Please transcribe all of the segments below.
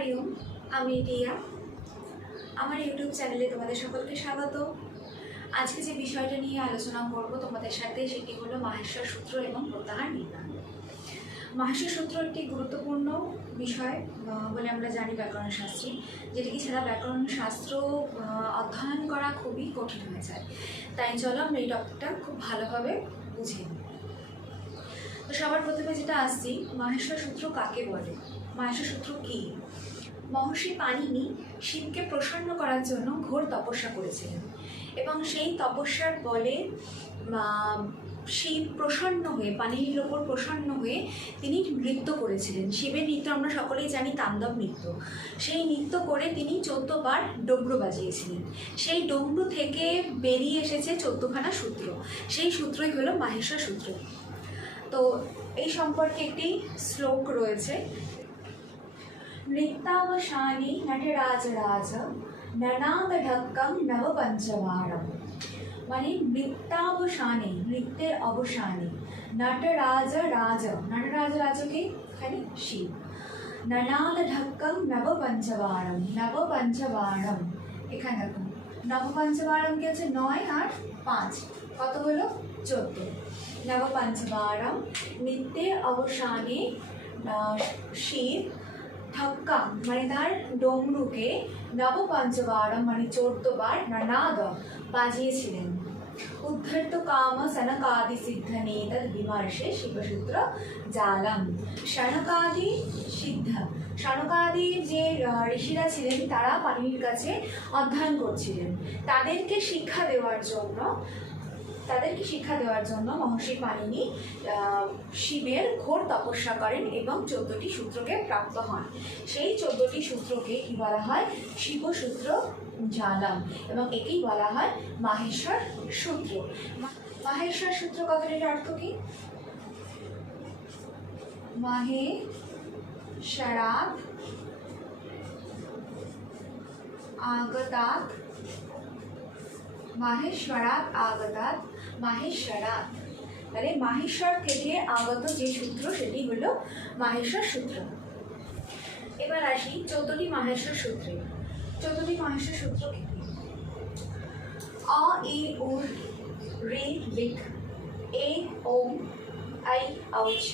হারিওম, আমি রিয়া। আমার ইউটিউব চ্যানেলে তোমাদের সকলকে স্বাগত। আজকে যে বিষয়টা নিয়ে আলোচনা করব তোমাদের সাথে সেটি হলো মাহেশ্বর সূত্র এবং প্রত্যাহার নির্ণয়। মাহেশ্বর সূত্র একটি গুরুত্বপূর্ণ বিষয় বলে আমরা জানি ব্যাকরণ শাস্ত্রী, যেটিকে ছাড়া ব্যাকরণ শাস্ত্র অধ্যয়ন করা খুবই কঠিন হয়ে যায়। তাই চলো আমরা এই টপিকটা খুব ভালোভাবে বুঝে নিই। তো সবার প্রথমে যেটা আসছি, মাহেশ্বর সূত্র কাকে বলে? মাহেশ্বর সূত্র কী? মহর্ষি পাণিনি শিবকে প্রসন্ন করার জন্য ঘোর তপস্যা করেছিলেন এবং সেই তপস্যার বলে শিব প্রসন্ন হয়ে, পাণিনির ওপর প্রসন্ন হয়ে তিনি নৃত্য করেছিলেন। শিবের নৃত্য আমরা সকলেই জানি তাণ্ডব নৃত্য। সেই নৃত্য করে তিনি 14 বার ডমরু বাজিয়েছিলেন। সেই ডমরু থেকে বেরিয়ে এসেছে 14খানা সূত্র। সেই সূত্রই হলো মাহেশ্বর সূত্র। তো এই সম্পর্কে একটি শ্লোক রয়েছে। নৃত্যাবসানে নটরাজরাজ ননাদ ঢক্কং নব পঞ্চবারম। মানে নৃত্যাবসানে, নৃত্যের অবসানে, নটরাজরাজকে এখানে শিব, ননাদ ঢক্কং নব পঞ্চবারম, নব পঞ্চবারম এখানে দেখুন নব পঞ্চবারম কি হচ্ছে 9 আর 5, কত হলো 14। নব পঞ্চবারম নৃত্যের অবসানে শিব ঢক্কাম মানে তার ডমরুকে নব পঞ্চবারম মানে 14 বার ননাদ বাজিয়েছিলেন। উদ্ধর্ত কাম সনকাদি সিদ্ধনে তদ বিমর্ষে শিবসূত্র জালম। সনকাদি সিদ্ধ, সনকাদি যে ঋষিরা ছিলেন তারা পাণিনির কাছে অধ্যয়ন করছিলেন। তাদেরকে শিক্ষা দেওয়ার জন্য মহর্ষি পাণিনি শিবের ঘোর তপস্যা করেন এবং 14টি সূত্রকে প্রাপ্ত হন। সেই 14টি সূত্রকে কি বলা হয়? শিবসূত্র জালম, এবং একেই বলা হয় মাহেশ্বর সূত্র। মাহেশ্বর সূত্র কথাটির অর্থ কি? মাহেশ্বরাৎ আগতাৎ, মাহেশ্বরাৎ আগতাৎ, মাহেশ্বরাৎ মানে মাহেশ্বর থেকে আগত যে সূত্র সেটি হলো মাহেশ্বর সূত্র। এবার আসি 14টি মাহেশ্বর সূত্রে। 14টি মাহেশ্বর সূত্র কি? অ এ উর রে ঋক এ ওম আই ঔচ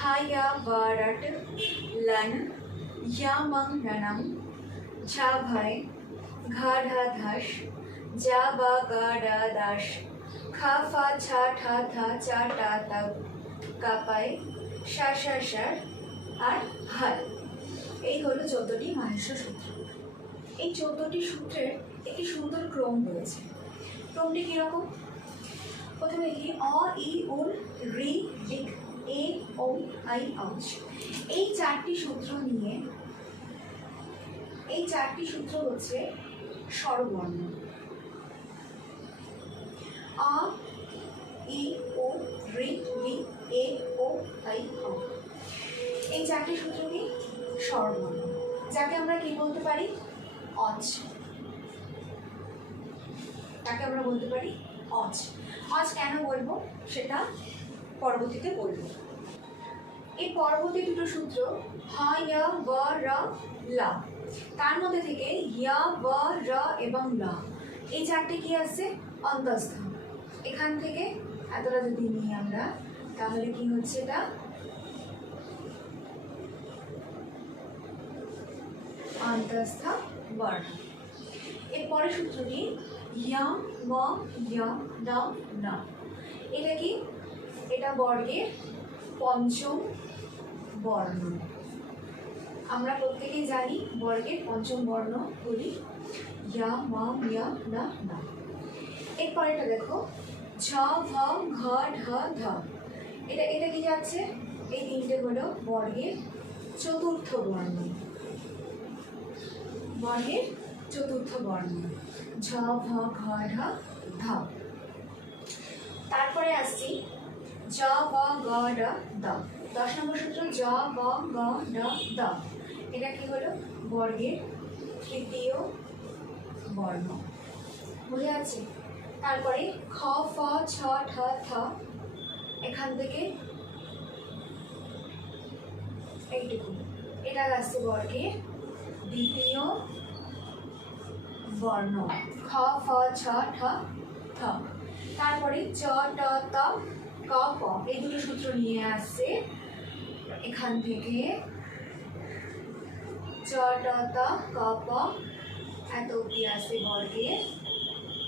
হায়া বরট লন ইয়ামং ননম ঝা ভয় ঘা ঢা ধস যা বা গা ডা দাস খা ফা ছা ঠা থা চা টা তা কাপাই সা সা সার আর হার। এই হলো 14টি মাহেশ্বর সূত্র। এই 14টি সূত্রের একটি সুন্দর ক্রম রয়েছে। ক্রমটি কীরকম? প্রথমে কি অ ই উর রি ঋক এ ওম আই ঔচ। এই 4টি সূত্র নিয়ে, এই 4টি সূত্র হচ্ছে স্বরবর্ণ। আ ই ও রি রি এ ও আই ঔ। এই 4টি সূত্র কি? স্বরবর্ণ, যাকে আমরা কি বলতে পারি? অজ। তাকে আমরা বলতে পারি অজ। অজ কেন বলবো সেটা পরবর্তীতে বলবো। এই পরবর্তী দুটো সূত্র হ ইয়া ব র লা, তার মধ্যে থেকে ইয়া ব র এবং লা এই 4টে কি আছে? অন্তস্থ। এখান থেকে এতটা যদি নিই আমরা, তাহলে কি হচ্ছে? এটা অন্তস্থ বর্ণ। এরপরে সূত্রটি ইয়া ম ইয়া ন ন। এটা কি? এটা বর্গের পঞ্চম বর্ণ। আমরা প্রত্যেকেই জানি বর্গের পঞ্চম বর্ণ বলি ইয়া ম ইয়া ন ন। এরপরেটা দেখো ঝ ভ ঘ ঢ ধ। এটা কি যাচ্ছে? এই 3টে হলো বর্গের চতুর্থ বর্ণ। বর্গের চতুর্থ বর্ণ ঝ ভ ঘ ঢ ধ। তারপরে আসছি জ ব গ ড দ। 10 নম্বর সূত্র জ ব গ ড দ। এটা কি হলো? বর্গের তৃতীয় বর্ণ। বুঝে আছে? তারপরে খ ফ ছ ঠ থ, এখান থেকে এইটুকু, এটা আসছে বর্গের দ্বিতীয় বর্ণ, খ ফ ছ ঠ থ। তারপরে চ ট ত ক প, এই দুটো সূত্র নিয়ে আসছে এখান থেকে। চ ট ত ক প এত অব্দি আসছে বর্গের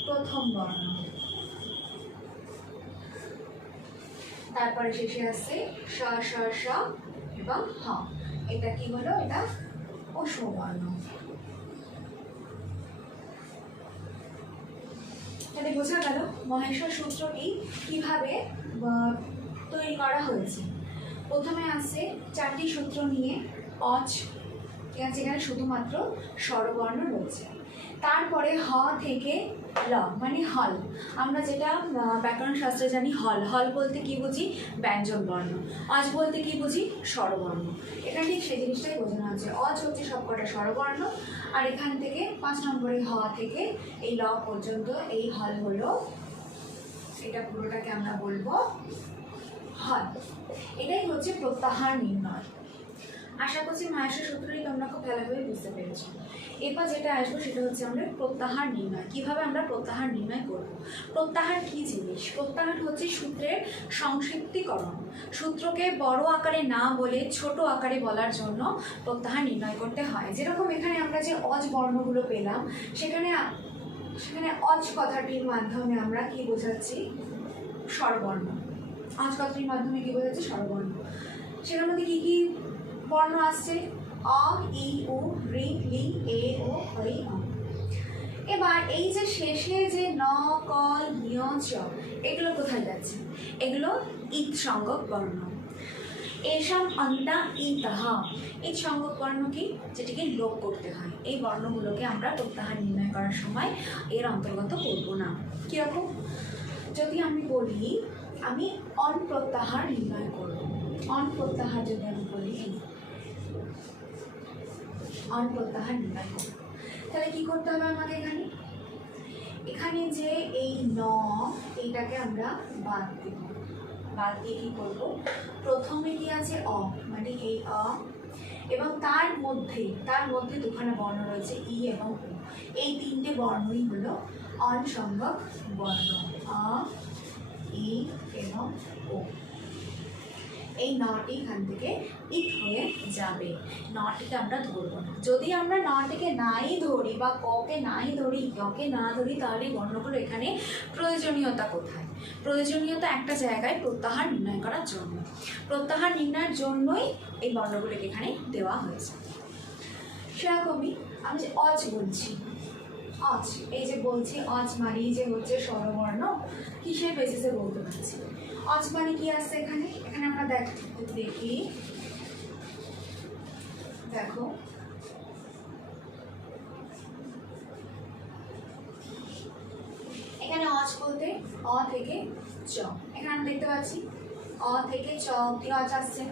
প্রথম বর্ণ। তারপরে শেষে আসছে স স স এবং হ। এটা কি হলো? এটা অসম বর্ণ। তাহলে বোঝা গেল মহেশ্বর সূত্রটি কিভাবে তৈরি করা হয়েছে। প্রথমে আসছে 4টি সূত্র নিয়ে অজ, ঠিক আছে, এখানে শুধুমাত্র স্বরবর্ণ রয়েছে। তারপরে হ থেকে ল মানে হল, আমরা যেটা ব্যাকরণ শাস্ত্রে জানি হল, হল বলতে কি বুঝি? ব্যঞ্জন বর্ণ। অজ বলতে কি বুঝি? স্বরবর্ণ। এখানে ঠিক সেই জিনিসটাই বোঝানো হচ্ছে। অজ হচ্ছে সবকটা স্বরবর্ণ, আর এখান থেকে 5 নম্বরে হ থেকে এই ল পর্যন্ত এই হল হলো, এটা পুরোটাকে আমরা বলবো হল। এটাই হচ্ছে প্রত্যাহার নির্ণয়। আশা করছি মহেশ্বর সূত্রটি তোমরা খুব ভালোভাবে বুঝতে পেরেছ। এরপর যেটা আসবো সেটা হচ্ছে আমরা প্রত্যাহার নির্ণয়। কিভাবে আমরা প্রত্যাহার নির্ণয় করব? প্রত্যাহার কি জিনিস? প্রত্যাহার হচ্ছে সূত্রের সংক্ষিপ্তীকরণ। সূত্রকে বড় আকারে না বলে ছোট আকারে বলার জন্য প্রত্যাহার নির্ণয় করতে হয়। যেরকম এখানে আমরা যে অজ বর্ণগুলো পেলাম, সেখানে অজ কথাটির মাধ্যমে আমরা কি বোঝাচ্ছি? স্বরবর্ণ। অজ কথাটির মাধ্যমে কি বোঝাচ্ছি? স্বরবর্ণ। সেটার মধ্যে কি কি বর্ণ আসছে? অ, ই, উ, ঋ, লি, এ, ও, ঐ, অ। এবার এই যে শেষে যে ন, ক, ঞ, চ, এগুলো কোথায় যাচ্ছে? এগুলো ইৎ সংজ্ঞক বর্ণ। এসব অন্তা ইতহ, এই সংজ্ঞক বর্ণ কি? যেটিকে লোপ করতে হয়। এই বর্ণগুলোকে আমরা প্রত্যাহার নির্ণয় করার সময় এর অন্তর্গত করব না। কিরকম? যদি আমি বলি আমি অন প্রত্যাহার নির্ণয় করব, অন প্রত্যাহার যদি আমি বলি, অন প্রত্যাহার নির্ণয় করব, তাহলে কি করতে হবে আমাকে? এখানে যে এই ন, এইটাকে আমরা বাদ দেব। বাদ দিয়ে কি করবো? প্রথমে কি আছে? অ, মানে এই অ, এবং তার মধ্যে দুখানা বর্ণ রয়েছে ই এবং ও। এই 3টে বর্ণই হলো অন সংজ্ঞক বর্ণ, অ, ই এবং ও। এই নটি এখান থেকে ইট হয়ে যাবে। নটিকে আমরা ধরবো না। যদি আমরা নটিকে নাই ধরি বা ককে নাই ধরি, কে না ধরি, তাহলে বর্ণগুলো এখানে প্রয়োজনীয়তা কোথায়? প্রয়োজনীয়তা একটা জায়গায় প্রত্যাহার নির্ণয় করার জন্য। প্রত্যাহার নির্ণয়ের জন্যই এই বর্ণগুলোকে এখানে দেওয়া হয়েছে। সেরকমই আমি যে অজ বলছি, অজ, এই যে বলছি অজ মানেই যে হচ্ছে স্বরবর্ণ, কিসের বেসিসে বলতে পারছি? অজ মানে কি আসছে এখানে? এখানে আমরা দেখি, দেখো এখানে অজ বলতে অ থেকে চ, এখানে আমরা দেখতে পাচ্ছি অ থেকে চ অব্দি অজ আসছে।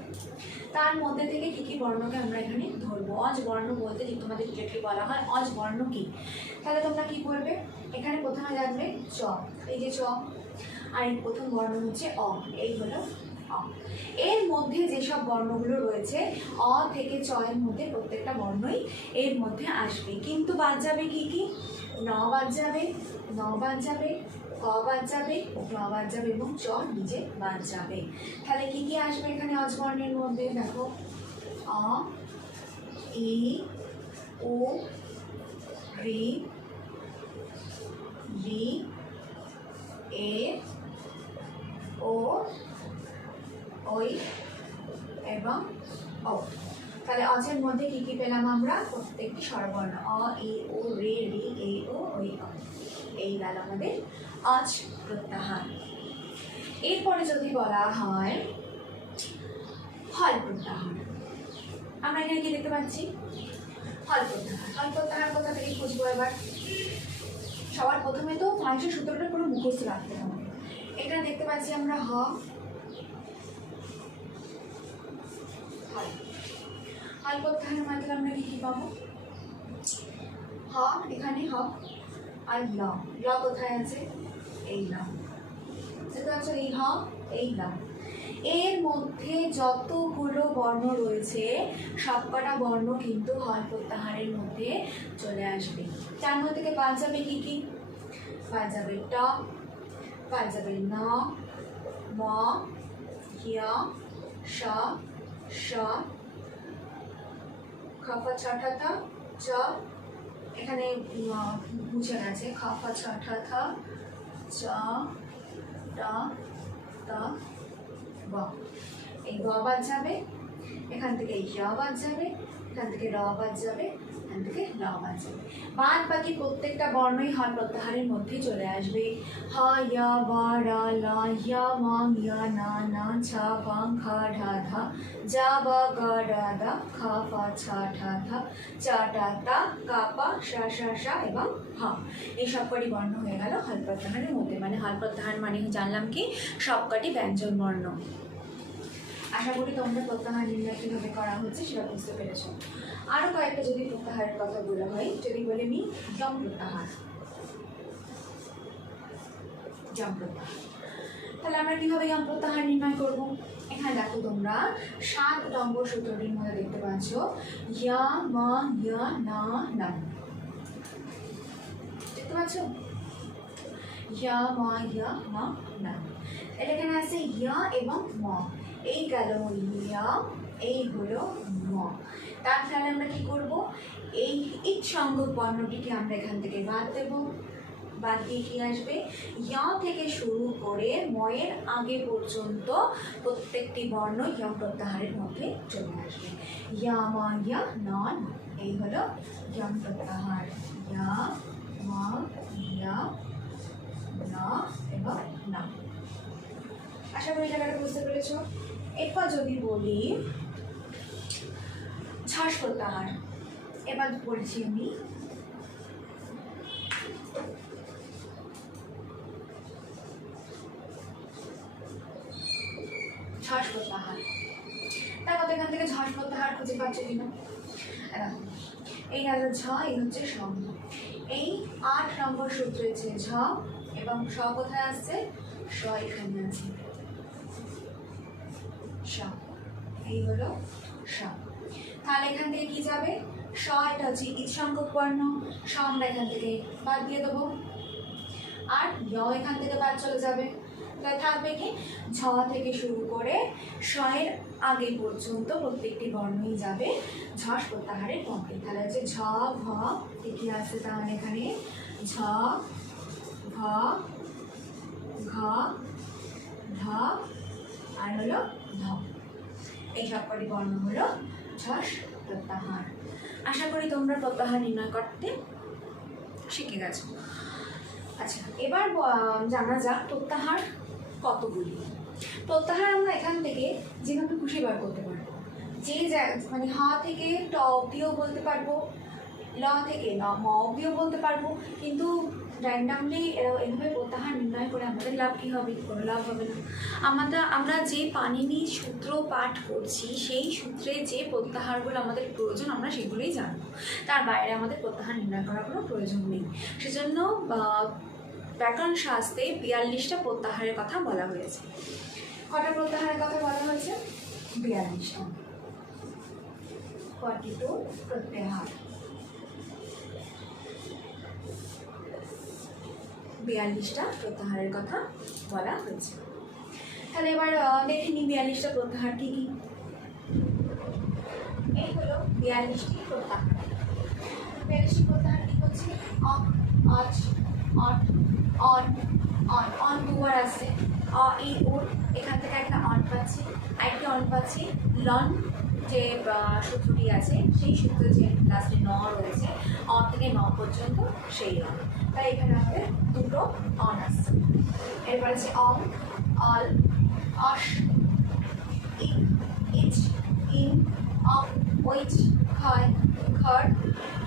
তার মধ্যে থেকে কি কি বর্ণকে আমরা এখানে ধরবো? অজ বর্ণ বলতে যদি তোমাদের ডিরেক্টলি বলা হয় অজ বর্ণ কি, তাহলে তোমরা কি করবে? এখানে প্রথমে যাবে চ, এই যে চ, আর এই প্রথম বর্ণ হচ্ছে অ, এই হলো অ। এর মধ্যে যেসব বর্ণগুলো রয়েছে অ থেকে চ এর মধ্যে প্রত্যেকটা বর্ণই এর মধ্যে আসবে, কিন্তু বাদ যাবে কি কি? ন বাদ যাবে, ন বাদ যাবে, ক বাদ যাবে, র বাদ যাবে এবং চ নিজে বাদ যাবে। তাহলে কি কি আসবে এখানে অজ বর্ণের মধ্যে? দেখো অ, ই, উ, ঋ, লি, এ, ও, ওই এবং ও। তাহলে অজের মধ্যে কি কি পেলাম আমরা? প্রত্যেকটি স্বরবর্ণ অ, ই, উ, ঋ, এ, ও, ওই, অ। এই গেল আমাদের অজ প্রত্যাহার। এরপরে যদি বলা হয় হল প্রত্যাহার, আমরা এখানে কি দেখতে পাচ্ছি? হল প্রত্যাহার। হল প্রত্যাহার কোথা থেকে খুঁজবো? এবার সবার প্রথমে তো মহেশ্বর সূত্রটা পুরো মুখস্থ রাখতে হবে। এখানে দেখতে পাচ্ছি আমরা হ, হল প্রত্যাহারের মাধ্যমে আমরা কি কি পাবো? হ, এখানে হ, আর ল। ল কোথায় আছে? এই ল। দেখতে পাচ্ছ এই হ, এই ল। এর মধ্যে যতগুলো বর্ণ রয়েছে সবকটা বর্ণ কিন্তু হল প্রত্যাহারের মধ্যে চলে আসবে। তার মধ্যে থেকে বাদ যাবে কি কি? বাদ যাবে ট, বাদ যাবে ন, ম, য়, স, স, খফা ছঠাথা চ, এখানে মুছে গেছে, খফা ছঠাথা চ, ট, ত, ব। এই গ বাদ যাবে, এখান থেকে ই বাদ যাবে, এখান থেকে র বাদ যাবে, এখান থেকে ল বাদ যাবে। বাদ বাকি প্রত্যেকটা বর্ণই হল প্রত্যাহারের মধ্যে চলে আসবে। হ, ইয়া, বা, রা, লা, ইয়া, মা, ইয়া, না, না, ছা, বাং, খা, ঢা, ধা, যা, বা, গা, ডা, দা, খা, ফা, ছা, ঠা, থা, চা, টা, তা, কা, পা, সা, সা, সা এবং হা। এই সবকটি বর্ণ হয়ে গেল হল প্রত্যাহারের মধ্যে। মানে হল প্রত্যাহার মানে জানলাম কি সবকটি ব্যঞ্জন বর্ণ। আশা করি তোমরা প্রত্যাহার নির্ণয় কীভাবে করা হচ্ছে সেটা বুঝতে পেরেছ। আরও কয়েকটা যদি প্রত্যাহারের কথা বলা হয়, যদি বলে নি যম প্রত্যাহার, যম প্রত্যাহার, তাহলে আমরা কীভাবে যম প্রত্যাহার নির্ণয় করব? এখানে দেখো তোমরা 7 নম্বর সূত্রটির মধ্যে দেখতে পাচ্ছ ইয়া, মা, ইয়া, না, না, দেখতে পাচ্ছ? ইয়া, মা, ইয়া, না, না। এটা এখানে আছে ইয়া এবং ম, এই গেল ইয়া, এই হলো ম। তাহলে আমরা কি করব? এই ইট সংযোগ বর্ণটিকে আমরা এখান থেকে বাদ দেব। বাদ দিয়ে কি আসবে? ইয়া থেকে শুরু করে ময়ের আগে পর্যন্ত প্রত্যেকটি বর্ণ ইয়ম প্রত্যাহারের মধ্যে চলে আসবে। ইয়া, মা, ইয়া, না, না, এই হলো ইয়ম প্রত্যাহার। ইয়া, মা, ইয়া, না এবং না। আশা করি জায়গাটা বুঝতে পেরেছ। এরপর যদি বলি ঝাস প্রত্যাহার, এবার বলছি আমি ঝাস প্রত্যাহার। দেখো তো এখান থেকে ঝাস প্রত্যাহার খুঁজে পাচ্ছ কিনা? এই গেল ঝ, এই হচ্ছে স। এই 8 নম্বর সূত্রে যে ঝ এবং স কোথায় আসছে? স এখানে আছে, স, এই হলো স। তাহলে এখান থেকে কি যাবে? স, এটা হচ্ছে ইট সংযোগ বর্ণ, স আমরা এখান থেকে বাদ দিয়ে দেবো, আর য় এখান থেকে বাদ চলে যাবে। তাহলে থাকবে কি? ঝ থেকে শুরু করে স এর আগে পর্যন্ত প্রত্যেকটি বর্ণই যাবে ঝাস প্রত্যাহারের মধ্যে। তাহলে হচ্ছে ঝ, ভ, কি আছে তাহলে এখানে? ঝ, ভ, ঘ, ঢ আর হলো ধ। এই সবকটি বর্ণ হলো ঝাস প্রত্যাহার। আশা করি তোমরা প্রত্যাহার নির্ণয় করতে শিখে গেছো। আচ্ছা, এবার জানা যাক প্রত্যাহার কতগুলি। প্রত্যাহার আমরা এখান থেকে যেভাবে খুশি বার করতে পারবো, যে মানে হ থেকে ট অব্দিও বলতে পারবো, ল থেকে ম অব্দিও বলতে পারবো, কিন্তু র্যান্ডামলি এভাবে প্রত্যাহার নির্ণয় করে আমাদের লাভ কী হবে? কোনো লাভ হবে না। আমরা যে পাণিনি সূত্র পাঠ করছি সেই সূত্রে যে প্রত্যাহারগুলো আমাদের প্রয়োজন আমরা সেগুলোই জানবো, তার বাইরে আমাদের প্রত্যাহার নির্ণয় করার কোনো প্রয়োজন নেই। সেজন্য ব্যাকরণ শাস্ত্রে 42টা প্রত্যাহারের কথা বলা হয়েছে। কটা প্রত্যাহারের কথা বলা হয়েছে? 42টা। 42 প্রত্যাহার, 42টা প্রত্যাহারের কথা বলা হয়েছে। তাহলে এবার দেখে নিই 42টা প্রত্যাহার কী কী। এই হলো 42টি প্রত্যাহার। 42টি প্রত্যাহার কী হচ্ছে? অ, অজ, অট, অন, অন, অন দুবার আছে, অ, ই, উর, এখান থেকে একটা অন পাচ্ছি, আরেকটি অন পাচ্ছি, লন যে সূত্রটি আছে সেই সূত্রে যে লাস্টে ন রয়েছে, অ থেকে ন পর্যন্ত সেই অন। তাই এখানে আমাদের দুটো অন আসছে। এরপর আছে অং, অল, অস, ইক, ইচ, ইন, অং, ওইচ, খয়, খড়,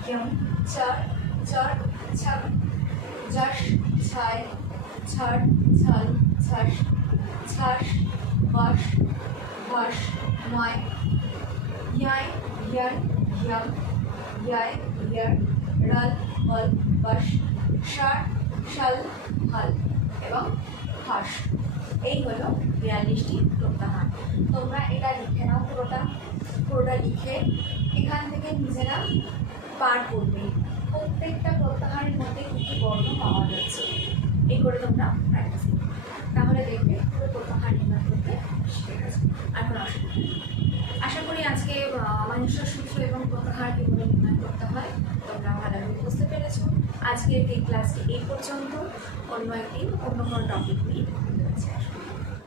ইয়ং, চর, চর, ছক, যশ, ছয়, ছড়, ছল, ছস, ছস, বস, বস, নয়, ইয়ায়, ইয়ার, ইয়াম, ইয়ায়, ইয়ার, রল, বল, বস, ষড়, শল, হল এবং হস। এই হলো 42টি প্রত্যাহার। তোমরা এটা লিখে নাও, পুরোটা লিখে এখান থেকে নিজেরা পার করবে প্রত্যেকটা প্রত্যাহারের মধ্যে কী কী বর্ণ পাওয়া যাচ্ছে। এই করে তোমরা প্র্যাকটিস করবে, তাহলে দেখবে পুরো প্রত্যাহার নির্ণয় করতে শিখে গেছে। আর কোনো অসুবিধা নেই। আশা করি আজকে মাহেশ্বর সূত্র এবং প্রত্যাহার কীভাবে নির্ণয় করতে হয় তোমরা ভালোভাবে বুঝতে পেরেছো। আজকের এই ক্লাসটি এই পর্যন্ত। অন্য কোনো টপিক নিয়ে আসবো।